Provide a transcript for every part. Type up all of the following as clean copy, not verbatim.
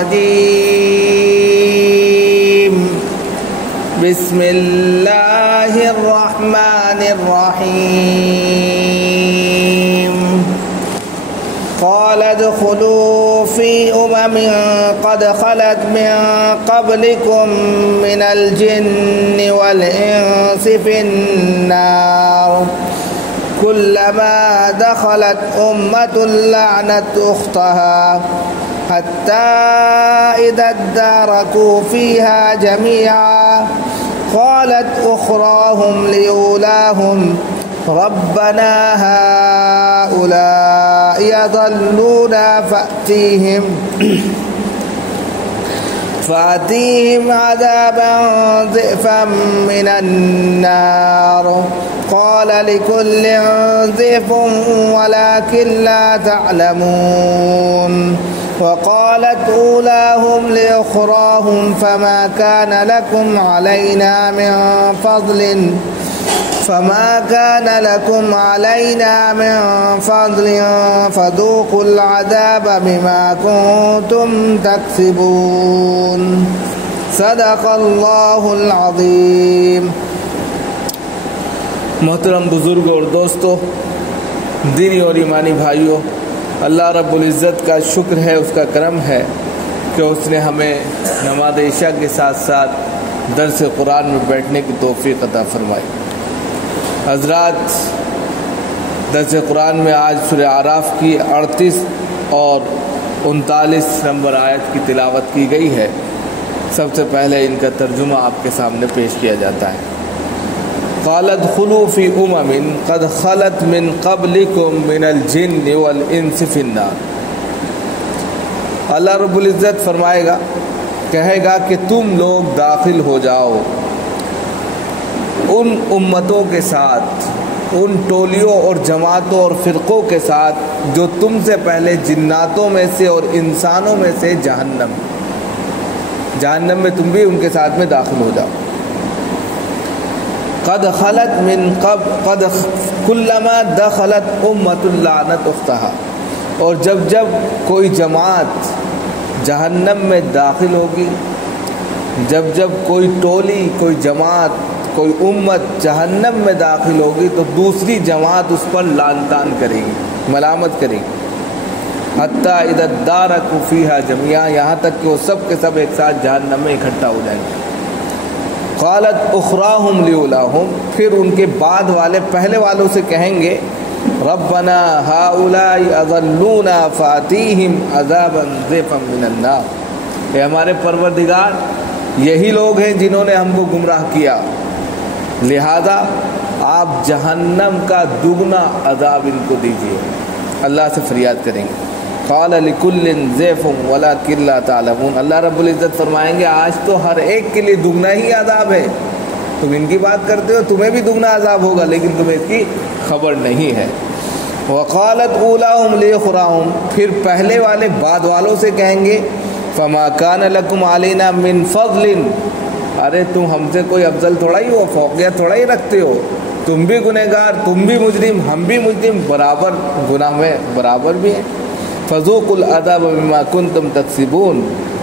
الرجيم بسم الله الرحمن الرحيم قال ادخلوا في قد خلت من قبلكم من الجن والإنس في النار كلما دخلت أمة لعنت أختها حتى إذا اداركوا فيها جميعا قالت أخراهم لأولاهم ربنا هؤلاء يضلونا فأتيهم عذابا ضعفا من النار قال لكل ضعف ولكن لا تعلمون وقالت أولاهم لأخراهم فما كان لكم علينا من فضل فذوقوا العذاب بما كنتم تكسبون صدق اللہ العظیم۔ محترم بزرگوں اور دوستوں، دینی اور ایمانی بھائیوں، اللہ رب العزت کا شکر ہے، اس کا کرم ہے کہ اس نے ہمیں نماز عشاء کے ساتھ ساتھ درس قرآن میں بیٹھنے کی توفیق عطا فرمائی۔ حضرات، درس قرآن میں آج سورہ اعراف کی 38 اور 39 نمبر آیت کی تلاوت کی گئی ہے۔ سب سے پہلے ان کا ترجمہ آپ کے سامنے پیش کیا جاتا ہے۔ قال ادخلوا في قد خلت من قبلكم من الجن والانس في النار۔ اللہ رب العزت فرمائے گا، کہے گا کہ تم لوگ داخل ہو جاؤ ان امتوں کے ساتھ، ان ٹولیوں اور جماعتوں اور فرقوں کے ساتھ جو تم سے پہلے جناتوں میں سے اور انسانوں میں سے جہنم میں تم بھی ان کے ساتھ میں داخل ہو جاؤ۔ قد خلت من قبل كلما دخلت امۃ لعنت اختها، اور جب کوئی جماعت جہنم میں داخل ہوگی، جب کوئی ٹولی، کوئی جماعت، کوئی امت جہنم میں داخل ہوگی تو دوسری جماعت اس پر لعن طعن کرے گی، ملامت کرے گی۔ حتی اذا ادارکوا فیہا جميعا، یہاں تک کہ وہ سب کے سب ایک ساتھ جہنم میں اکٹھا ہو جائیں گے۔ قالت اخراہم لأولاہم، پھر ان کے بعد والے پہلے والوں سے کہیں گے ربنا ہؤلاء اضلونا فآتیہم عذابا ضعفا من النار، اے ہمارے پروردگار، یہی لوگ ہیں جنہوں نے ہم کو گمراہ کیا، لہذا آپ جہنم کا دگنا عذاب ان کو دیجیے۔ اللہ سے فریاد کریں گے۔ قال لكل ضعف ولكن لا تعلمون، اللہ رب العزت فرمائیں گے آج تو ہر ایک کے لیے دگنا ہی عذاب ہے، تم ان کی بات کرتے ہو، تمہیں بھی دگنا عذاب ہوگا لیکن تمہیں اس کی خبر نہیں ہے۔ وقالت اولاہم لاخراہم، پھر پہلے والے بعد والوں سے کہیں گے فما كان لكم علينا من فضل، ارے تم ہم سے کوئی افضل تھوڑا ہی ہو، فوقیت تھوڑا ہی رکھتے ہو، تم بھی گنہگار، تم بھی مجرم، ہم بھی مجرم، برابر گناہ میں برابر بھی ہیں۔ فذوقوا العذاب بما كنتم تكسبون،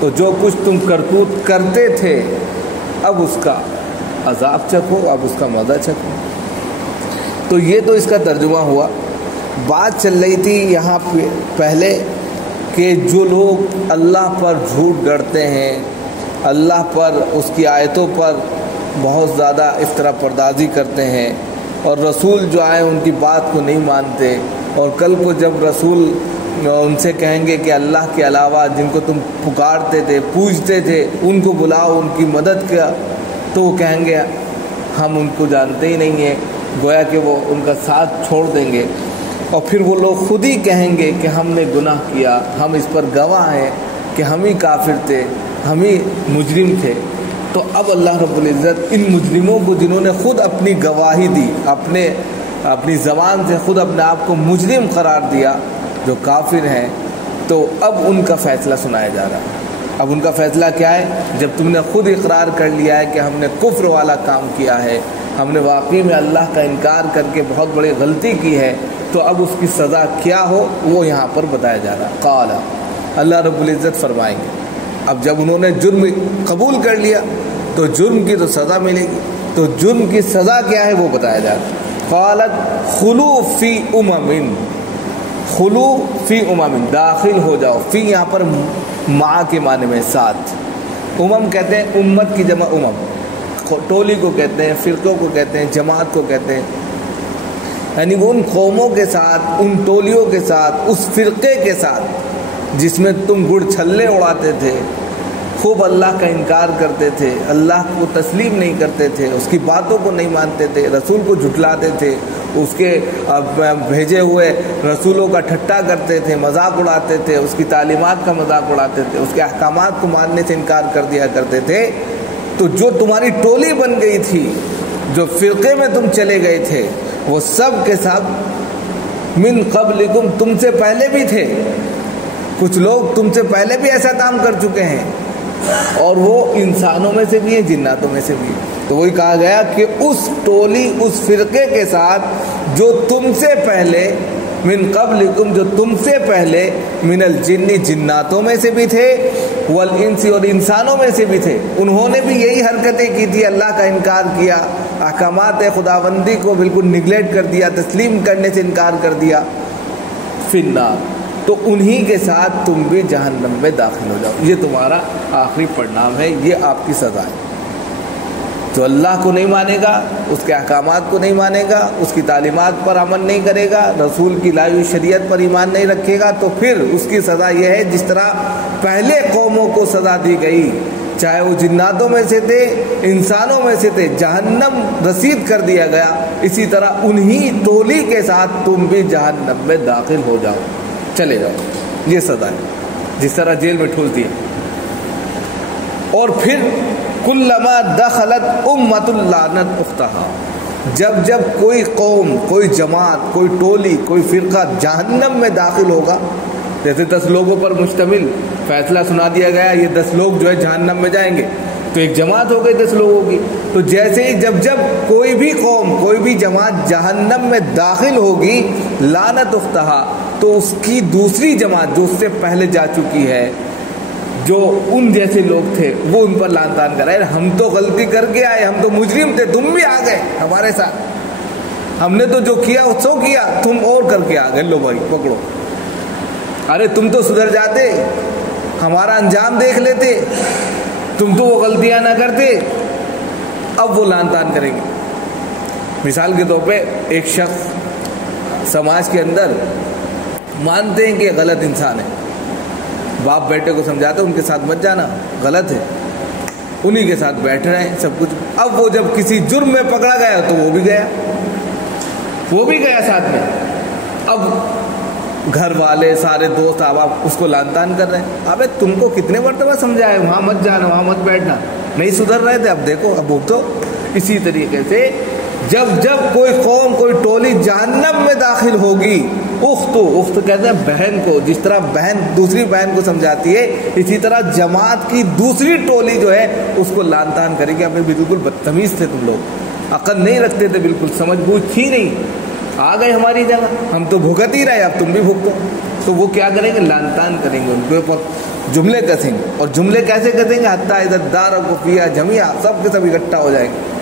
تو جو کچھ تم کرتوت کرتے تھے اب اس کا عذاب چکھو، اب اس کا مزہ چکھو۔ تو یہ تو اس کا ترجمہ ہوا۔ بات چل رہی تھی یہاں پہ پہلے کہ جو لوگ اللہ پر جھوٹ گڑھتے ہیں، اللہ پر، اس کی آیتوں پر بہت زیادہ افترا پردازی کرتے ہیں اور رسول جو آئے ان کی بات کو نہیں مانتے، اور کل کو جب رسول ان سے کہیں گے کہ اللہ کے علاوہ جن کو تم پکارتے تھے، پوجتے تھے، ان کو بلاؤ، ان کی مدد کیا، تو وہ کہیں گے ہم ان کو جانتے ہی نہیں ہیں، گویا کہ وہ ان کا ساتھ چھوڑ دیں گے۔ اور پھر وہ لوگ خود ہی کہیں گے کہ ہم نے گناہ کیا، ہم اس پر گواہ ہیں کہ ہم ہی کافر تھے، ہم ہی مجرم تھے۔ تو اب اللہ رب العزت ان مجرموں کو جنہوں نے خود اپنی گواہی دی، اپنی زبان سے خود اپنے آپ کو مجرم قرار دیا، جو کافر ہیں، تو اب ان کا فیصلہ سنایا جا رہا ہے۔ اب ان کا فیصلہ کیا ہے؟ جب تم نے خود اقرار کر لیا ہے کہ ہم نے کفر والا کام کیا ہے، ہم نے واقعی میں اللہ کا انکار کر کے بہت بڑی غلطی کی ہے، تو اب اس کی سزا کیا ہو وہ یہاں پر بتایا جا رہا ہے۔ قال، اللہ رب العزت فرمائیں گے اب جب انہوں نے جرم قبول کر لیا تو جرم کی تو سزا ملے گی. تو جرم کی سزا کیا ہے وہ بتایا جاتا ہے. قالت خلو فی امم، خلو فی امم، داخل ہو جاؤ. فی یہاں پر مع کے معنی میں ساتھ. امم کہتے ہیں امت کی جمع امم، ٹولی کو کہتے ہیں، فرقوں کو کہتے ہیں، جماعت کو کہتے ہیں. یعنی ان قوموں کے ساتھ، ان ٹولیوں کے ساتھ، اس فرقے کے ساتھ جس میں تم گڑ چھلے اڑاتے تھے، خوب اللہ کا انکار کرتے تھے، اللہ کو تسلیم نہیں کرتے تھے، اس کی باتوں کو نہیں مانتے تھے، رسول کو جھٹلاتے تھے، اس کے بھیجے ہوئے رسولوں کا ٹھٹا کرتے تھے، مذاق اڑاتے تھے، اس کی تعلیمات کا مذاق اڑاتے تھے، اس کے احکامات کو ماننے سے انکار کر دیا کرتے تھے. تو جو تمہاری ٹولی بن گئی تھی، جو فرقے میں تم چلے گئے تھے، وہ سب کے سب من قبلکم، تم سے پہلے بھی تھے. کچھ لوگ تم سے پہلے بھی ایسا کام کر چکے ہیں، اور وہ انسانوں میں سے بھی ہیں، جناتوں میں سے بھی ہیں. تو وہی کہا گیا کہ اس ٹولی، اس فرقے کے ساتھ جو تم سے پہلے، من قبلکم، جو تم سے پہلے، من الجن، جناتوں میں سے بھی تھے، والانس، اور انسانوں میں سے بھی تھے، انہوں نے بھی یہی حرکتیں کی تھی، اللہ کا انکار کیا، احکامات خداوندی کو بالکل نگلیکٹ کر دیا، تسلیم کرنے سے انکار کر دیا. فی النار، تو انہی کے ساتھ تم بھی جہنم میں داخل ہو جاؤ. یہ تمہارا آخری پرنام ہے، یہ آپ کی سزا ہے. جو اللہ کو نہیں مانے گا، اس کے احکامات کو نہیں مانے گا، اس کی تعلیمات پر عمل نہیں کرے گا، رسول کی لائی ہوئی شریعت پر ایمان نہیں رکھے گا، تو پھر اس کی سزا یہ ہے جس طرح پہلے قوموں کو سزا دی گئی، چاہے وہ جناتوں میں سے تھے، انسانوں میں سے تھے، جہنم رسید کر دیا گیا. اسی طرح انہی ٹولی کے ساتھ تم بھی جہنم میں داخل ہو جاؤ، چلے جاؤ. یہ سزا ہے، جس طرح جیل میں ٹھول دیا. اور پھر کلما دخلت امت لعنت اختہا، جب جب کوئی قوم، کوئی جماعت، کوئی ٹولی، کوئی فرقہ جہنم میں داخل ہوگا، جیسے 10 لوگوں پر مشتمل فیصلہ سنا دیا گیا، یہ 10 لوگ جو ہے جہنم میں جائیں گے، تو ایک جماعت ہو گئی 10 لوگوں کی. تو جیسے ہی جب جب کوئی بھی قوم، کوئی بھی جماعت جہنم میں داخل ہوگی، لعنت اختہا، تو اس کی دوسری جماعت جو اس سے پہلے جا چکی ہے، جو ان جیسے لوگ تھے، وہ ان پر لعن طعن کرائے، ہم تو غلطی کر کے آئے، ہم تو مجرم تھے، تم بھی آ گئے ہمارے ساتھ، ہم نے تو جو کیا سو کیا، تم اور کر کے آ گئے، لو بھائی پکڑو. ارے تم تو سدھر جاتے، ہمارا انجام دیکھ لیتے، تم تو وہ غلطیاں نہ کرتے. اب وہ لعن طعن کریں گے. مثال کے طور پہ ایک شخص سماج کے اندر مانتے ہیں کہ غلط انسان ہے، باپ بیٹے کو سمجھاتے ان کے ساتھ مت جانا، غلط ہے، انہی کے ساتھ بیٹھ رہے ہیں سب کچھ. اب وہ جب کسی جرم میں پکڑا گیا تو وہ بھی گیا ساتھ میں. اب گھر والے، سارے دوست احباب اس کو لعن طعن کر رہے ہیں. ابے تم کو کتنے مرتبہ سمجھایا وہاں مت جانا، وہاں مت بیٹھنا، نہیں سدھر رہے تھے، اب دیکھو اب وہ تو. اسی طریقے سے جب جب کوئی قوم، کوئی ٹولی جہنم میں داخل ہوگی، اخت کہتے ہیں بہن کو، جس طرح بہن دوسری بہن کو سمجھاتی ہے، اسی طرح جماعت کی دوسری ٹولی جو ہے اس کو لعن طعن کرے گی. اب بالکل بدتمیز تھے تم لوگ، عقل نہیں رکھتے تھے، بالکل سمجھ بوجھ تھی نہیں، آ گئے ہماری جگہ، ہم تو بھگت ہی رہے، اب تم بھی بھگتو. تو وہ کیا کریں گے؟ لعن طعن کریں گے، ان کے اوپر جملے کسیں گے. اور جملے کیسے کسیں گے؟ حتیٰ اذا ادارکوا فیہا جمیعا، سب کے سب اکٹھا ہو جائیں گے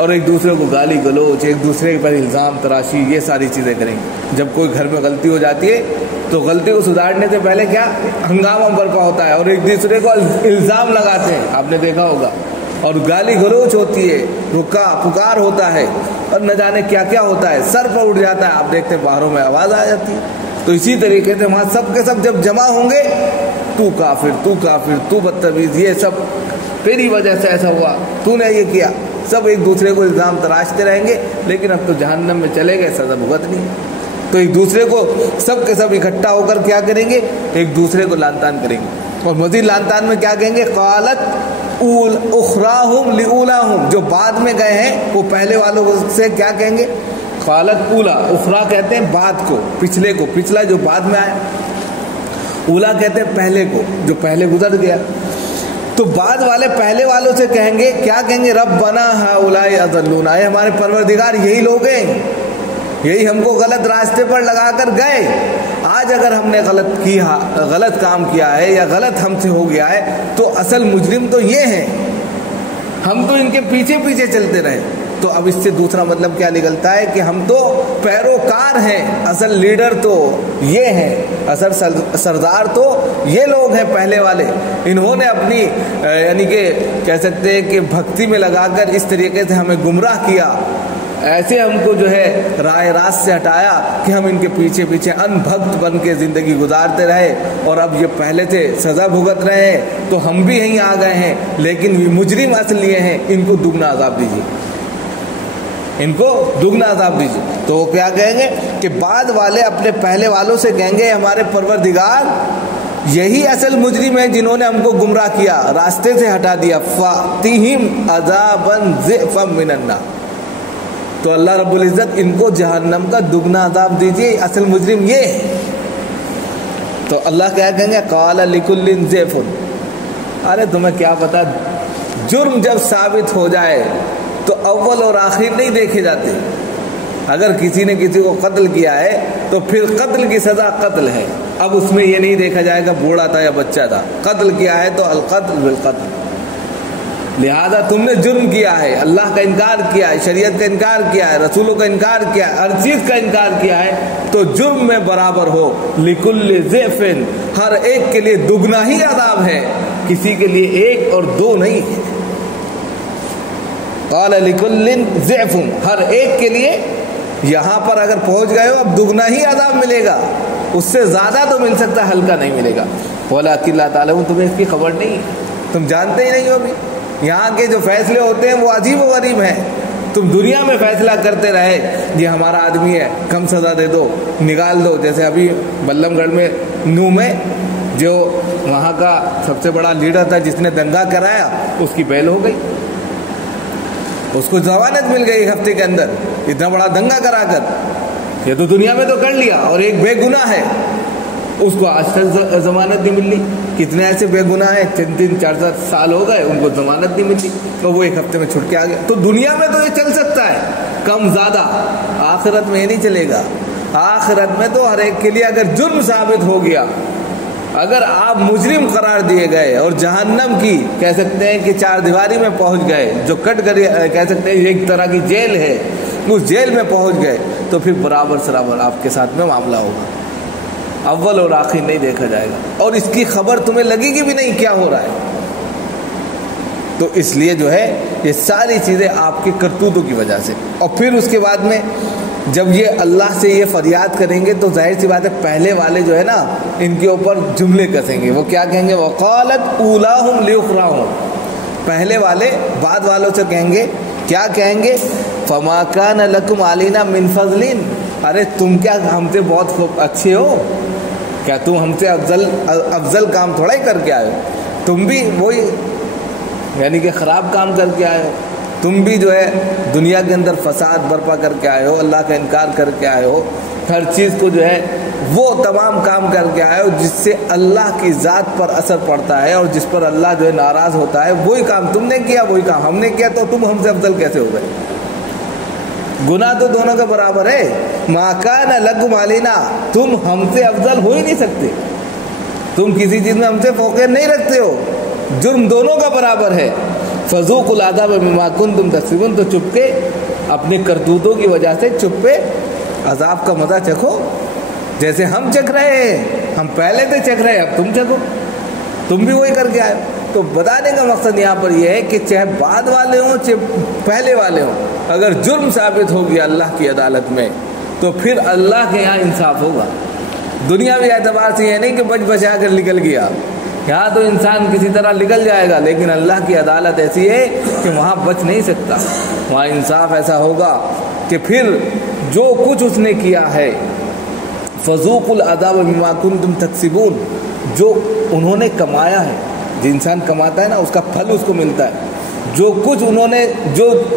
اور ایک دوسرے کو گالی گلوچ، ایک دوسرے پر الزام تراشی، یہ ساری چیزیں کریں گے. جب کوئی گھر میں غلطی ہو جاتی ہے تو غلطی کو سدھارنے سے پہلے کیا ہنگامہ برپا ہوتا ہے اور ایک دوسرے کو الزام لگاتے ہیں، آپ نے دیکھا ہوگا، اور گالی گلوچ ہوتی ہے، رکا پکار ہوتا ہے، اور نہ جانے کیا کیا ہوتا ہے، سر پر اٹھ جاتا ہے، آپ دیکھتے ہیں باہروں میں آواز آ جاتی ہے. تو اسی طریقے سے وہاں سب کے سب جب جمع ہوں گے، تو کافر، تو بدتمیز، یہ سب تیری وجہ سے ایسا ہوا، تو نے یہ کیا، سب ایک دوسرے کو الزام تراشتے رہیں گے. لیکن اب تو جہنم میں چلے گئے، سزا بھگتنی ہے. تو ایک دوسرے کو سب کے سب اکٹھا ہو کر کیا کریں گے؟ ایک دوسرے کو لعن طعن کریں گے. اور مزید لعن طعن میں کیا کہیں گے؟ قالت اخراہم لاولاہم، جو بعد میں گئے ہیں وہ پہلے والوں سے کیا کہیں گے؟ قالت اولا، اخرا کہتے ہیں بعد کو، پچھلے کو، پچھلا جو بعد میں آیا. اولا کہتے ہیں پہلے کو، جو پہلے گزر گیا. تو بعد والے پہلے والوں سے کہیں گے، کیا کہیں گے؟ ربنا ہؤلاء اضلونا، اے ہمارے پروردگار یہی لوگ ہیں یہی ہم کو غلط راستے پر لگا کر گئے. آج اگر ہم نے غلط کام کیا ہے یا غلط ہم سے ہو گیا ہے تو اصل مجرم تو یہ ہیں, ہم تو ان کے پیچھے پیچھے چلتے رہے. تو اب اس سے دوسرا مطلب کیا نکلتا ہے کہ ہم تو پیروکار ہیں, اصل لیڈر تو یہ ہیں, اصل سردار تو یہ لوگ ہیں پہلے والے. انہوں نے اپنی یعنی کہ کہہ سکتے ہیں کہ بھکتی میں لگا کر اس طریقے سے ہمیں گمراہ کیا, ایسے ہم کو جو ہے رائے راست سے ہٹایا کہ ہم ان کے پیچھے پیچھے ان بھکت بن کے زندگی گزارتے رہے, اور اب یہ پہلے سے سزا بھگت رہے ہیں تو ہم بھی یہیں آ گئے ہیں. لیکن مجرم اصل یہ ہیں, ان کو دگنا عذاب دیجیے, ان کو دگنا عذاب دیجیے. تو وہ کیا کہیں گے کہ بعد والے اپنے پہلے والوں سے کہیں گے ہمارے پروردگار یہی اصل مجرم ہیں جنہوں نے ہم کو گمراہ کیا, راستے سے ہٹا دیا. فَأْتِهِمْ عَذَابًا ضِعْفًا مِنَ النَّارِ, تو اللہ رب العزت ان کو جہنم کا دگنا عذاب دیجیے, اصل مجرم یہ ہے. تو اللہ کیا کہیں گے قَالَ لِكُلٍّ ضِعْفٌ, ارے تمہیں کیا پتا, جرم جب ثابت ہو جائے تو اول اور آخر نہیں دیکھے جاتے. اگر کسی نے کسی کو قتل کیا ہے تو پھر قتل کی سزا قتل ہے, اب اس میں یہ نہیں دیکھا جائے گا بوڑھا تھا یا بچہ تھا, قتل کیا ہے تو القتل بالقتل. لہذا تم نے جرم کیا ہے, اللہ کا انکار کیا ہے, شریعت کا انکار کیا ہے, رسولوں کا انکار کیا ہے, ہر چیز کا انکار کیا ہے, تو جرم میں برابر ہو. لِكُلِّ ضِعْفٍ, ہر ایک کے لیے دگنا ہی عذاب ہے, کسی کے لیے ایک اور دو نہیں ہے. قَالَ لِكُلٍّ ضِعْفٌ, ہر ایک کے لیے یہاں پر اگر پہنچ گئے ہو اب دگنا ہی عذاب ملے گا, اس سے زیادہ تو مل سکتا ہے, ہلکا نہیں ملے گا. وَلَٰكِنَّ لَا تَعْلَمُونَ, تمہیں اس کی خبر نہیں ہے, تم جانتے ہی نہیں ہو. بھی یہاں کے جو فیصلے ہوتے ہیں وہ عجیب و غریب ہیں. تم دنیا میں فیصلہ کرتے رہے یہ ہمارا آدمی ہے کم سزا دے دو, نکال دو. جیسے ابھی بلم گڑھ میں نو میں جو وہاں کا سب سے بڑا لیڈر تھا جس نے دنگا کرایا, اس کی بیل ہو گئی, اس کو ضمانت مل گئی ایک ہفتے کے اندر, اتنا بڑا دنگا کرا کر. یہ تو دنیا میں تو کر لیا, اور ایک بے گناہ ہے اس کو آج تک ضمانت نہیں ملی. کتنے ایسے بے گناہ ہیں 3-4 سال ہو گئے ان کو ضمانت نہیں ملی, تو وہ ایک ہفتے میں چھٹ کے آ گیا. تو دنیا میں تو یہ چل سکتا ہے کم زیادہ, آخرت میں یہ نہیں چلے گا. آخرت میں تو ہر ایک کے لیے اگر جرم ثابت ہو گیا, اگر آپ مجرم قرار دیے گئے اور جہنم کی کہہ سکتے ہیں کہ 4 دیواری میں پہنچ گئے, جو کٹ کر کہہ سکتے ہیں ایک طرح کی جیل ہے, اس جیل میں پہنچ گئے, تو پھر برابر سرابر آپ کے ساتھ میں معاملہ ہوگا, اول اور آخر نہیں دیکھا جائے گا, اور اس کی خبر تمہیں لگے گی بھی نہیں کیا ہو رہا ہے. تو اس لیے جو ہے یہ ساری چیزیں آپ کے کرتوتوں کی وجہ سے. اور پھر اس کے بعد میں جب یہ اللہ سے یہ فریاد کریں گے تو ظاہر سی بات ہے پہلے والے جو ہے نا ان کے اوپر جملے کسیں گے. وہ کیا کہیں گے, وَقَالَتْ أُولَاهُمْ لِأُخْرَاهُمْ, پہلے والے بعد والوں سے کہیں گے, کیا کہیں گے, فَمَا كَانَ لَكُمْ عَلَيْنَا مِنْ فَضْلٍ, ارے تم کیا ہم سے بہت خوب اچھے ہو, کیا تم ہم سے افضل کام تھوڑا ہی کر کے آئے ہو, تم بھی وہی یعنی کہ خراب کام کر کے آئے ہو, تم بھی جو ہے دنیا کے اندر فساد برپا کر کے آئے ہو, اللہ کا انکار کر کے آئے ہو, ہر چیز کو جو ہے وہ تمام کام کر کے آئے ہو جس سے اللہ کی ذات پر اثر پڑتا ہے اور جس پر اللہ جو ہے ناراض ہوتا ہے. وہی کام تم نے کیا, وہی کام ہم نے کیا, تو تم ہم سے افضل کیسے ہو گئے؟ گناہ تو دونوں کا برابر ہے. مَا كَانَ لَكُمْ عَلَيْنَا, تم ہم سے افضل ہو ہی نہیں سکتے, تم کسی چیز میں ہم سے فوقیت نہیں رکھتے ہو, جرم دونوں کا برابر ہے. فَذُوقُوا الْعَذَابَ بِمَا كُنتُمْ تَكْسِبُونَ, تو چپ کے اپنے کرتوتوں کی وجہ سے چپ پہ عذاب کا مزہ چکھو, جیسے ہم چکھ رہے ہیں. ہم پہلے سے چکھ رہے ہیں, اب تم چکھو, تم بھی وہی کر کے آئے. تو بتانے کا مقصد یہاں پر یہ ہے کہ چاہے بعد والے ہوں چاہے پہلے والے ہوں, اگر جرم ثابت ہو گیا اللہ کی عدالت میں تو پھر اللہ کے یہاں انصاف ہوگا. دنیاوی اعتبار سے یہ نہیں کہ بچ بچا کر نکل گیا, یہاں تو انسان کسی طرح نکل جائے گا, لیکن اللہ کی عدالت ایسی ہے کہ وہاں بچ نہیں سکتا. وہاں انصاف ایسا ہوگا کہ پھر جو کچھ اس نے کیا ہے, فَذُوقُوا الْعَذَابَ بِمَا كُنتُمْ تَكْسِبُونَ, جو انہوں نے کمایا ہے, جو انسان کماتا ہے نا اس کا پھل اس کو ملتا ہے. جو کچھ انہوں نے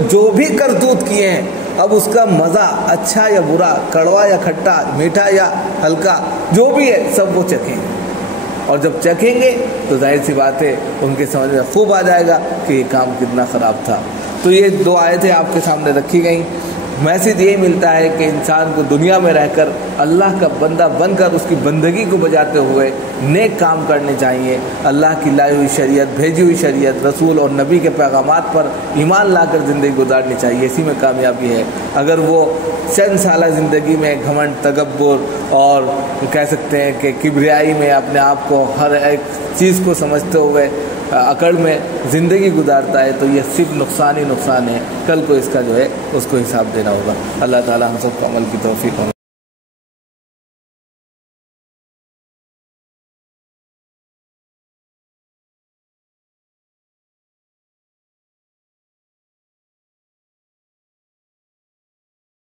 جو بھی کرتوت کیے ہیں, اب اس کا مزہ اچھا یا برا, کڑوا یا کھٹا, میٹھا یا ہلکا, جو بھی ہے سب وہ چکھیں گے. اور جب چکھیں گے تو ظاہر سی بات ہے ان کے سمجھ میں خوب آ جائے گا کہ یہ کام کتنا خراب تھا. تو یہ 2 آیتیں آپ کے سامنے رکھی گئیں. میسج یہی ملتا ہے کہ انسان کو دنیا میں رہ کر اللہ کا بندہ بن کر اس کی بندگی کو بجاتے ہوئے نیک کام کرنے چاہیے، اللہ کی لائی ہوئی شریعت، بھیجی ہوئی شریعت، رسول اور نبی کے پیغامات پر ایمان لا کر زندگی گزارنی چاہیے، اسی میں کامیابی ہے۔ اگر وہ چند سالہ زندگی میں گھمنڈ، تکبر اور کہہ سکتے ہیں کہ کبریائی میں اپنے آپ کو ہر ایک چیز کو سمجھتے ہوئے اکڑ میں زندگی گزارتا ہے تو یہ صرف نقصان ہی نقصان ہے، کل کو اس کا جو ہے اس کو حساب دینا ہوگا۔ اللہ تعالی ہم سب کو عمل کی توفیق